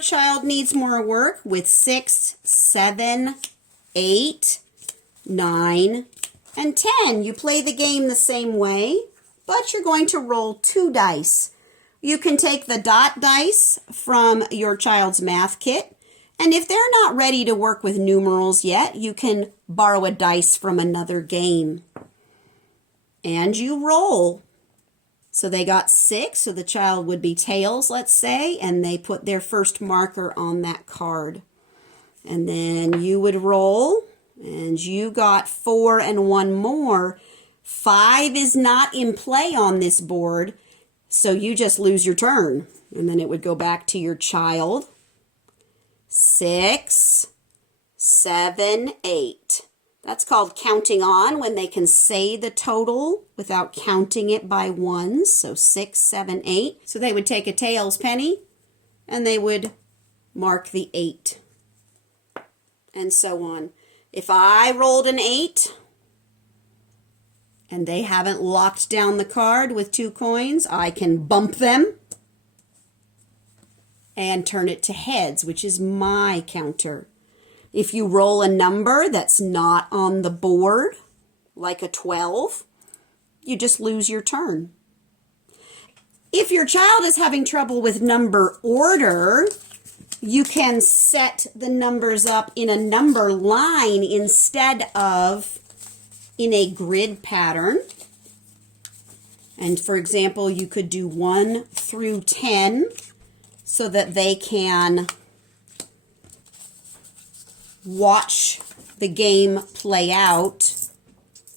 child needs more work with 6, 7, 8, 9, and 10. You play the game the same way, but you're going to roll 2 dice. You can take the dot dice from your child's math kit, and if they're not ready to work with numerals yet, you can borrow a dice from another game. And you roll. So they got 6, so the child would be tails, let's say, and they put their first marker on that card. And then you would roll, and you got 4 and 1 more. 5 is not in play on this board, so you just lose your turn. And then it would go back to your child. 6, 7, 8. That's called counting on, when they can say the total without counting it by ones. So 6, 7, 8. So they would take a tails penny and they would mark the 8. And so on. If I rolled an 8 and they haven't locked down the card with 2 coins, I can bump them and turn it to heads, which is my counter. If you roll a number that's not on the board, like a 12, you just lose your turn. If your child is having trouble with number order, you can set the numbers up in a number line instead of in a grid pattern. And for example, you could do 1 through 10 so that they can watch the game play out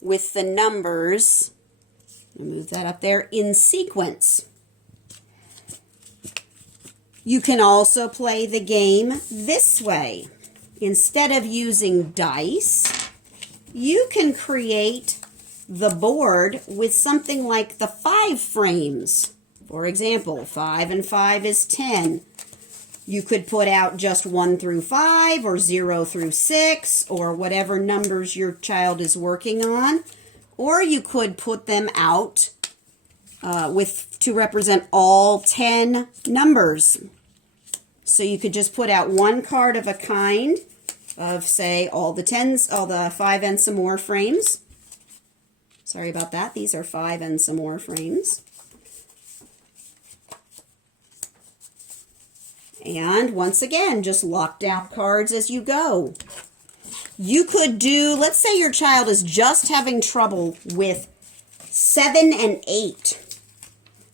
with the numbers. I'll move that up there in sequence. You can also play the game this way. Instead of using dice, you can create the board with something like the 5 frames. For example, 5 and 5 is 10. You could put out just 1 through 5 or 0 through 6 or whatever numbers your child is working on. Or you could put them out to represent all 10 numbers. So you could just put out 1 card of a kind of, say, all the 10s, all the 5 and some more frames. Sorry about that. These are 5 and some more frames. And once again, just lock down cards as you go. You could do, let's say your child is just having trouble with 7 and 8.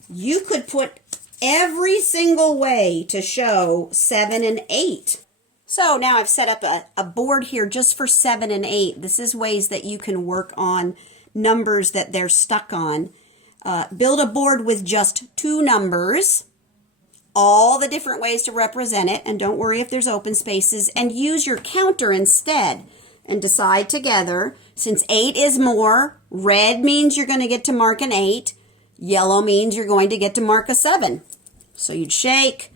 You could put every single way to show 7 and 8. So now I've set up a board here just for 7 and 8. This is ways that you can work on numbers that they're stuck on. Build a board with just 2 numbers, all the different ways to represent it, and don't worry if there's open spaces, and use your counter instead and decide together, since 8 is more, red means you're going to get to mark an 8, yellow means you're going to get to mark a 7. So you'd shake,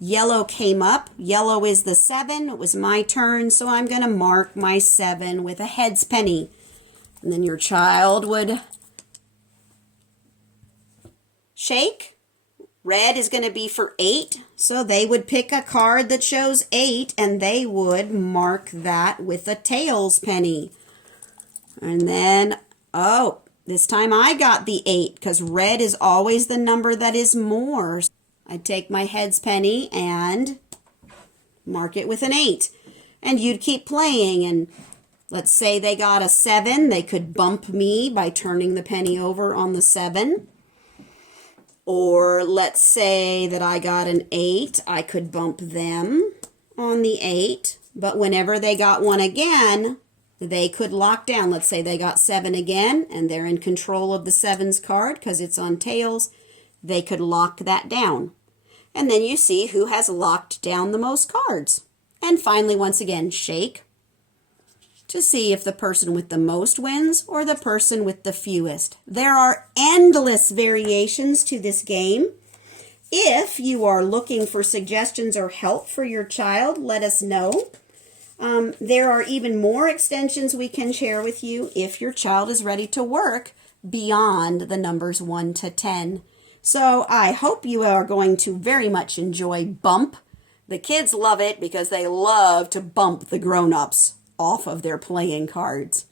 yellow came up, yellow is the 7, it was my turn, so I'm going to mark my 7 with a heads penny. And then your child would shake. Red is going to be for 8, so they would pick a card that shows 8, and they would mark that with a tails penny. And then, oh, this time I got the 8, because red is always the number that is more. I'd take my heads penny and mark it with an 8. And you'd keep playing, and let's say they got a 7, they could bump me by turning the penny over on the 7. Or let's say that I got an 8, I could bump them on the 8, but whenever they got 1 again, they could lock down. Let's say they got 7 again, and they're in control of the 7's card because it's on tails. They could lock that down. And then you see who has locked down the most cards. And finally, once again, shake to see if the person with the most wins or the person with the fewest. There are endless variations to this game. If you are looking for suggestions or help for your child, let us know. There are even more extensions we can share with you if your child is ready to work beyond the numbers 1 to 10. So I hope you are going to very much enjoy Bump. The kids love it because they love to bump the grown-ups off of their playing cards.